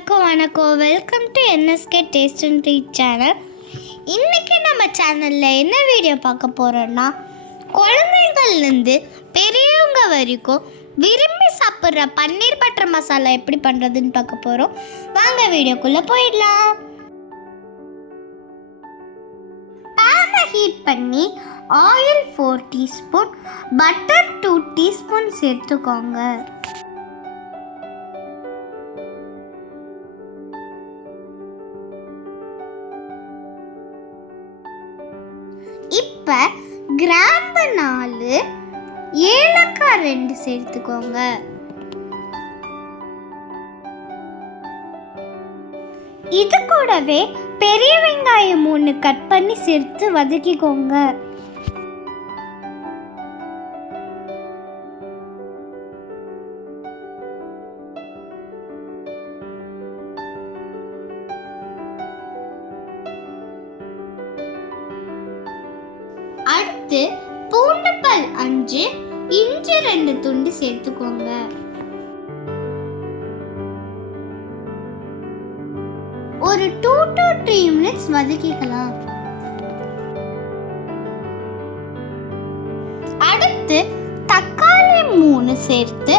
எல்லாருக்கும் வணக்கம். Welcome to NSK taste and treat channel. இன்றைக்கி நம்ம சேனலில் என்ன வீடியோ பார்க்க போகிறோன்னா, குழந்தைங்கள்லேருந்து பெரியவங்க வரைக்கும் விரும்பி சாப்பிட்ற பன்னீர் பட்டர் மசாலா எப்படி பண்ணுறதுன்னு பார்க்க போகிறோம். வாங்க வீடியோக்குள்ளே போயிடலாம். பேனை ஹீட் பண்ணி ஆயில் 4 டீஸ்பூன், பட்டர் 2 டீஸ்பூன் சேர்த்துக்கோங்க. இப்போ கிராம்பு 4, ஏலக்காய் 2 சேர்த்துக்கோங்க. இது கூடவே பெரிய வெங்காயம் 3 கட் பண்ணி சேர்த்து வதக்கிக்கோங்க. அடுத்து பூண்டு பல் 5, இஞ்சி 2 துண்டு சேர்த்துக்கோங்க. ஒரு 2 to 3 மினிட்ஸ் வதக்கிக்கலாம். அடுத்து தக்காளி 3 சேர்த்து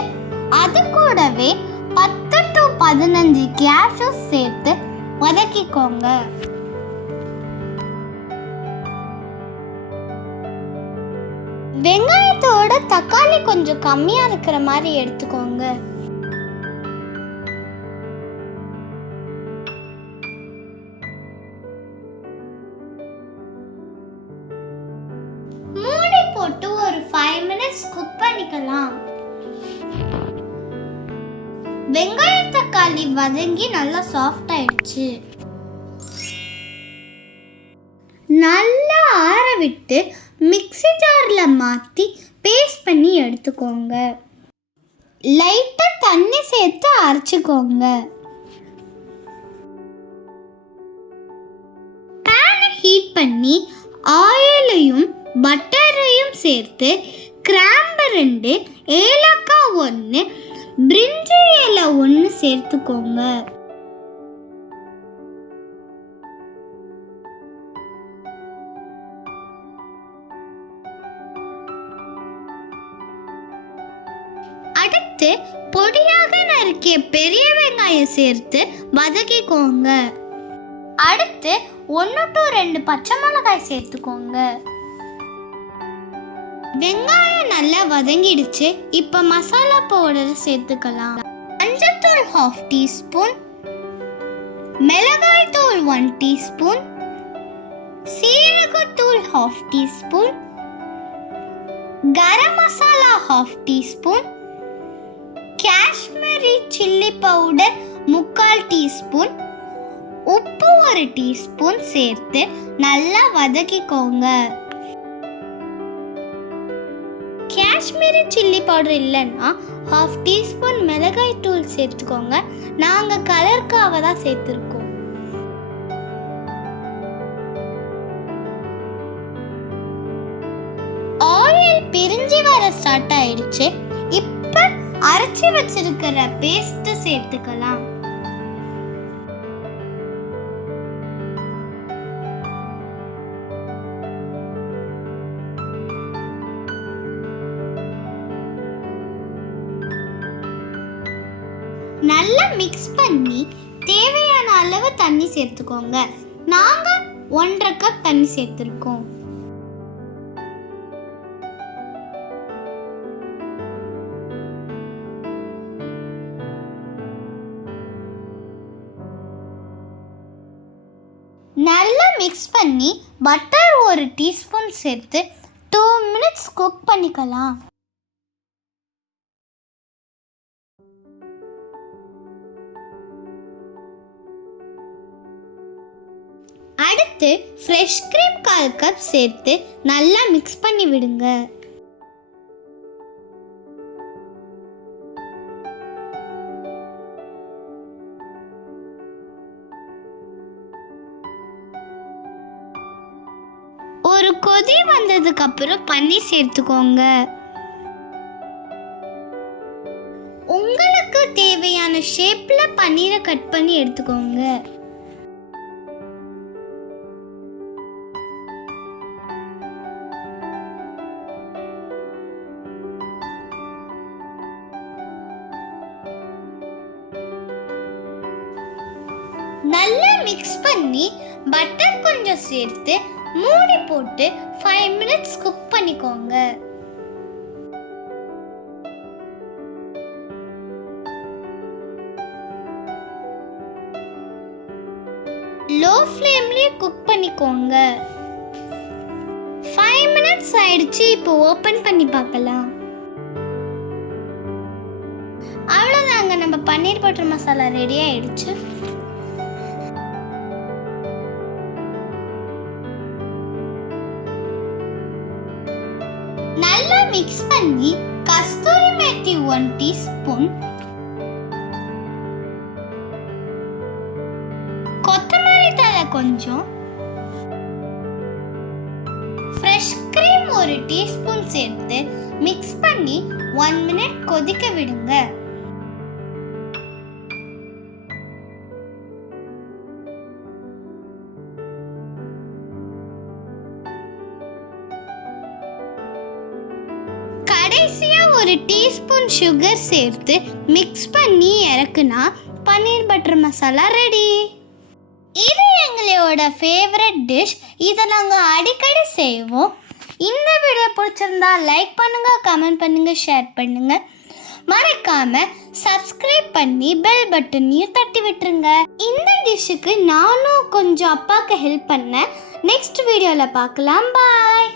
அது கூடவே 10 to 15 கேஷ்யூ சேர்த்து வதக்கிக்கோங்க. வெங்காயத்தோட தக்காளி கொஞ்சம் கம்மியா இருக்கிற மாதிரி எடுத்துக்கோங்க. மூடி போட்டு ஒரு 5 மினிட்ஸ் குக் பண்ணிக்கலாம். வெங்காய தக்காளி வதங்கி நல்லா சாஃப்ட் ஆயிடுச்சு. நல்லா ஆற விட்டு மிக்ஸி ஜாரில் மாற்றி பேஸ்ட் பண்ணி எடுத்துக்கோங்க. லைட்டாக தண்ணி சேர்த்து அரைச்சிக்கோங்க. பேனை ஹீட் பண்ணி ஆயிலையும் பட்டரையும் சேர்த்து கிராம்பு 2, ஏலக்காய் 1, பிரிஞ்சி இலை 1 சேர்த்துக்கோங்க. அடுத்து பொடியாக நறுக்கிய பெரிய வெங்காயம் சேர்த்து வதக்கிக்கோங்க. அடுத்து 1 to 2 பச்சை மிளகாய் சேர்த்துக்கோங்க. வெங்காயம் நல்லா வதங்கிடுச்சு. இப்போ மசாலா பவுடர் சேர்த்துக்கலாம். மஞ்சள்தூள் 1/2 டீஸ்பூன், மிளகாய் தூள் 1 டீஸ்பூன், சீரகத்தூள் 1/2 teaspoon, garam masala 1/2 teaspoon, Kashmiri chilli powder 3/4 teaspoon, உப்பு 1 டீஸ்பூன் சேர்த்து நல்லா வதக்கிக்கோங்க. காஷ்மீரி சில்லி பவுடர் இல்லைன்னா 1/2 டீஸ்பூன் மிளகாய் தூள் சேர்த்துக்கோங்க. நாங்கள் கலருக்காக தான் சேர்த்துருக்கோம். ஆயில் பிரிஞ்சு வர ஸ்டார்ட் ஆயிடுச்சு. இப்போ அரைச்சி வச்சிருக்கிற பேஸ்ட் சேர்த்துக்கலாம். நல்லா மிக்ஸ் பண்ணி தேவையான அளவு தண்ணி சேர்த்துக்கோங்க. நாங்க 1.5 கப் தண்ணி சேர்த்துருக்கோம். நல்லா மிக்ஸ் பண்ணி பட்டர் 1 டீஸ்பூன் சேர்த்து 2 மினிட்ஸ் குக் பண்ணிக்கலாம். அடுத்து ஃப்ரெஷ் க்ரீம் 1/4 கப் சேர்த்து நல்லா மிக்ஸ் பண்ணி விடுங்க. ஒரு கொதி வந்ததுக்கு அப்புறம் பன்னீர் சேர்த்துக்கோங்க. உங்களுக்கு தேவையான ஷேப்பில் பன்னீரை கட் பண்ணி எடுத்துக்கோங்க. நல்லா மிக்ஸ் பண்ணி பட்டர் கொஞ்சம் சேர்த்து மூடி போட்டு 5 minutes குக் பண்ணிக்கோங்க. லோ ஃப்ளேம்லயே குக் பண்ணிக்கோங்க. 5 minutes ஆயிடுச்சு. இப்போ ஓபன் பண்ணி பார்க்கலாம். அவ்வளோதாங்க, நம்ம பன்னீர் பட்டர் மசாலா ரெடி ஆயிடுச்சு. நல்லா மிக்ஸ் பண்ணி கஸ்தூரி மேத்தி 1 டீஸ்பூன், கொத்தமல்லி தழை கொஞ்சம், ஃப்ரெஷ் கிரீம் 1 டீஸ்பூன் சேர்த்து மிக்ஸ் பண்ணி 1 minute கொதிக்க விடுங்க. கடைசியா 1 டீஸ்பூன் சுகர் சேர்த்து மிக்ஸ் பண்ணி இறக்குனா பன்னீர் பட்டர் மசாலா ரெடி. இது எங்களோட ஃபேவரட் டிஷ். இதை நாங்கள் அடிக்கடி செய்வோம். இந்த வீடியோ பிடிச்சிருந்தா லைக் பண்ணுங்க, கமெண்ட் பண்ணுங்க, ஷேர் பண்ணுங்க. மறக்காம சப்ஸ்கிரைப் பண்ணி பெல் பட்டனையும் தட்டி விட்டுருங்க. இந்த டிஷ்ஷுக்கு நானும் கொஞ்சம் அப்பாவுக்கு ஹெல்ப் பண்ணேன். நெக்ஸ்ட் வீடியோவில் பார்க்கலாம். பாய்.